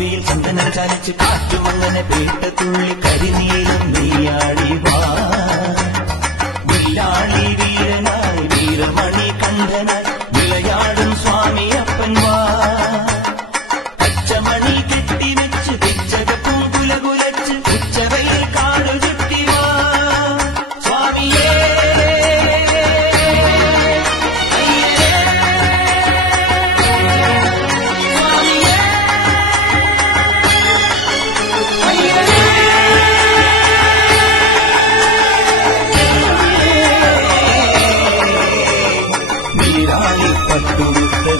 അരുവിയിൽ ചന്ദനം ചാലിച്ച് കാറ്റുമങ്ങനെ പേട്ടത്തുള്ളി കരിനീളം നെയ്യാടി വാ വില്ലാളി വീരനായി വീരമണി കണ്ഠനായി വിളയാടും സ്വാമി അപ്പൻ വാ പച്ചമണി കെട്ടിവെച്ച് പിച്ചകപ്പും കുലകുലച്ച് ഉച്ചവയിൽ കാടു ചുറ്റി വാ സ്വാമിയേ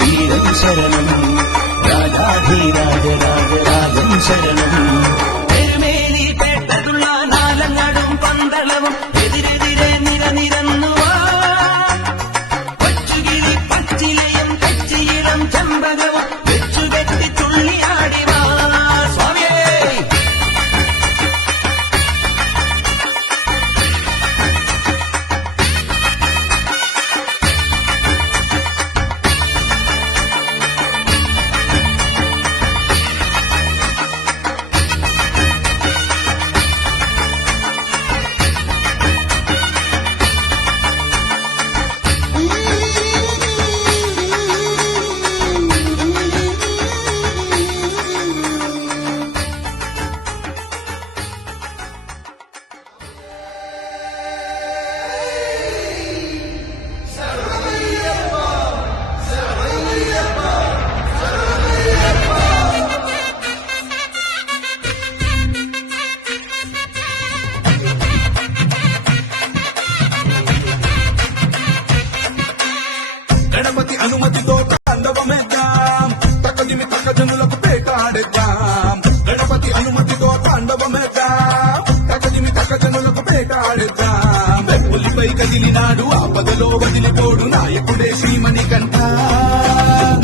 വീരം ശരണം രാജാധിരാജ രാജരാജൻ ശരണം എരുമേലി പേട്ടതുള്ള നാലങ്ങടും പന്തളവും എതിരെതിരെ നിരനിരന്നുവാ കൊച്ചുകിളി പച്ചിലയും കച്ചിയിളം ചെമ്പകവും വെച്ചുകെട്ടി തുള്ളിയാടിവാ സ്വാമിയേ గణపతి అనుమతితో తాండవమేద్దాం తక్కదిమి తక్కజనులకు పేటాడేద్దాం గణపతి అనుమతితో తాండవమేద్దాం తక్కదిమి తక్కజనులకు పేటాడేద్దాం వెప్పులిపై కదిలినాడు ఆపదలో వదిలిపోడు నాయకుడే శ్రీమణికంఠ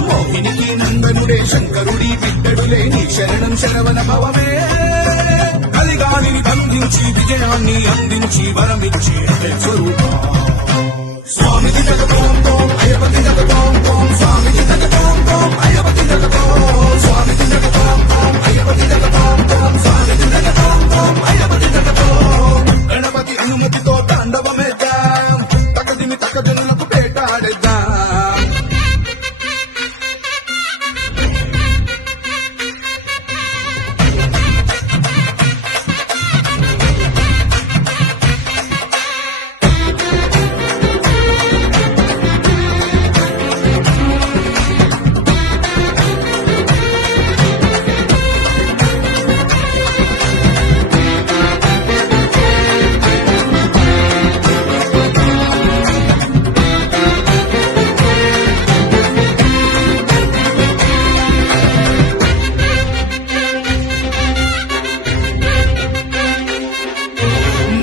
మోహినికి నందనుడే శంకరుడి బిడ్డడులే నీ శరణం శరవణ భవమే కలిగాలిని బంధించి విజయాన్ని అందించి వరమిచ్చి స్వరూపా స్వామికి జగతోం తోం అయ్యపతి జగతోం తోం స్వామికి జగతోం తోం అయ్యపతి జగతోం స్వామికి జగతోం తోం అయ్యపతి జగతోం తోం స్వామికి జగతోం తోం అయ్యపతి జగతోం గణపతి అనుమతితో తాండవమేద్దాం తక్కదిమి తక్కజనులకు పేటాడేద్దాం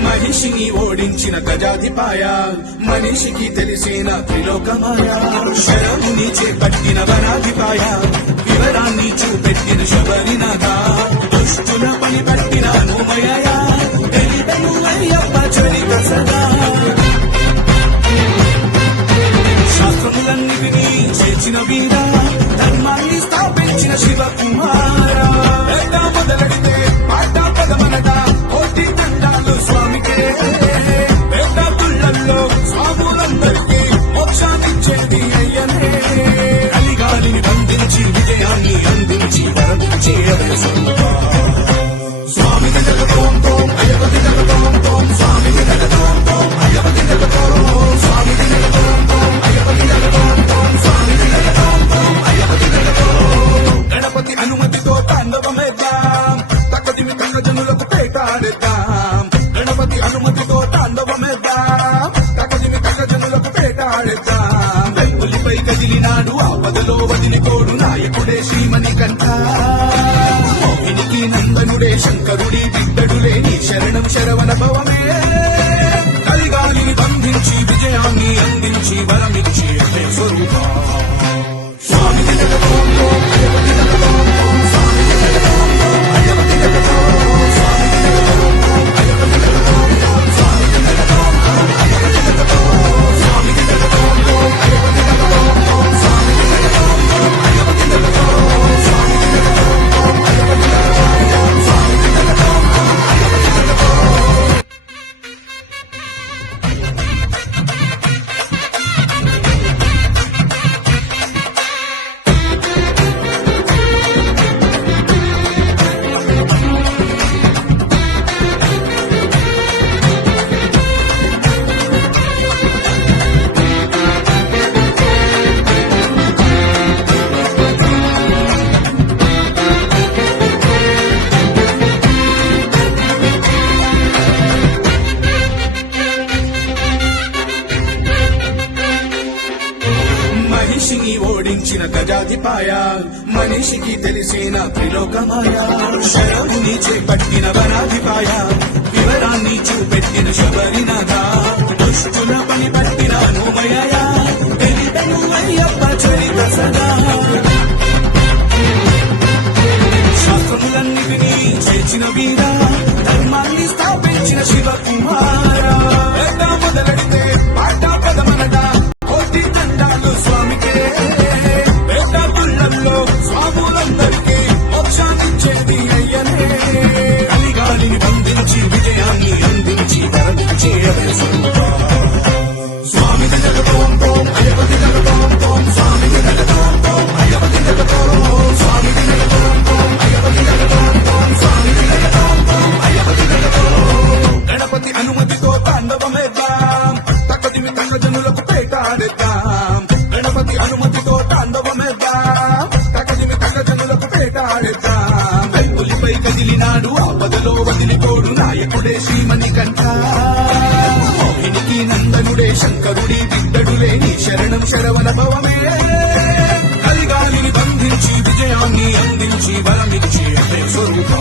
మనిషిని ఓడించిన గజాధిపాయ మనిషికి తెలిసిన త్రిలోకమాయ శరముని చేపట్టిన వనాధిపాయ వివరాన్ని చూపెట్టిన శబరినాథ దుష్టుల పని పట్టిన అనుమయ తెలిపను అయ్యప్ప చరిత సదా శాస్త్రములన్నిటినీ చేర్చిన వీర ధర్మాన్ని స్థాపించిన శివకుమార మొదలెడితే పాట పదమనట కోటి దండాలు స్వామికే వేదాతుళ్లలో స్వాములందరికీ మోక్షాన్నిచ్చేది అయ్యనే కలిగాలిని బంధించి విజయాన్ని అందించి వరమిచ్చే స్వామికి జగతోం తోం అయ్యపతి జగతోం తోం స్వామికి జగతోం తోం అయ్యపతి జగతోం స్వామికి జగతోం తోం అయ్యపతి జగతోం తోం స్వామికి జగతోం తోం అయ్యపతి జగతోం గణపతి అనుమతితో తాండవమేద్దాం తక్కదిమి తక్కజనులకు పేటాడేద్దాం గణపతి అనుమతితో తాండవమేద్దాం తక్కదిమి తక్కజనులకు పేటాడేద్దాం వెప్పులిపై కదిలినాడు ఆపదలో వదిలిపోడు నాయకుడే శ్రీమణికంఠ మోహినికి నందనుడే శంకరుడి బిడ్డడులే నీ శరణం శరవణ భవమే కలిగాలిని బంధించి విజయాన్ని అందించి వరమిచ్చి స్వరూపా స్వామికి జగతోం తోం అయ్యపతి జగతోం తోం స్వామికి జగతోం తోం అయ్యపతి జగతోం స్వామికి జగతోం తోం అయ్యపతి జగతోం తోం స్వామికి జగతోం తోం అయ్యపతి జగతోం స్వామికి జగతోం తోం అయ్యపతి జగతోం తోం స్వామికి జగతోం తోం అయ్యపతి జగతోం స్వామికి జగతోం తోం అయ్యపతి మాయ మనిషికి తెలిసిన త్రిలోకమాయ శరముని చేపట్టిన వనాధిపాయ వివరాన్ని చూపెట్టిన శబరినాథ దుష్టుల పని పట్టిన అనుమయ తెలితను అయ్యప్ప చరిత సదా శాస్త్రములన్నిటినీ చేర్చిన వీర ధర్మాన్ని స్థాపించిన శివకుమార వేద మొదలెడితే పాట పదమనట కోటి దండాలు స్వామికే వేద గుళ్ళల్లో స్వాములందరికీ మోక్షాన్నిచ్చేది అయ్యనే కలిగాలిని బంధించి విజయాన్ని అందించి తరలించే అభయ స్వరూప స్వామి జగతోం తోం అయ్యపతి జగతోం తోం స్వామి జగతోం తోం అయ్యపతి జగతోం స్వామి జగతోం తోం అయ్యపతి జగతోం తోం స్వామి జగతోం తోం అయ్యపతి జగతోం గణపతి అనుమతితో తాండవమేద్దాం తక్కదిమి తక్క జనులకు పేటాడేద్దాం గణపతి అనుమతితో తాండవమేద్దాం తక్కదిమి తక్క జనులకు పేటాడేద్దాం కైపులిపై కదిలినాడు ఆపదలో వదిలిపోడు నాయకుడే శ్రీమణికంఠ మోహినికి నందనుడే శంకరుడి బిడ్డడులే నీ శరణం శరవణ భవమే కలిగాలిని బంధించి విజయాన్ని అందించి వరమిచ్చి అభయ స్వరూప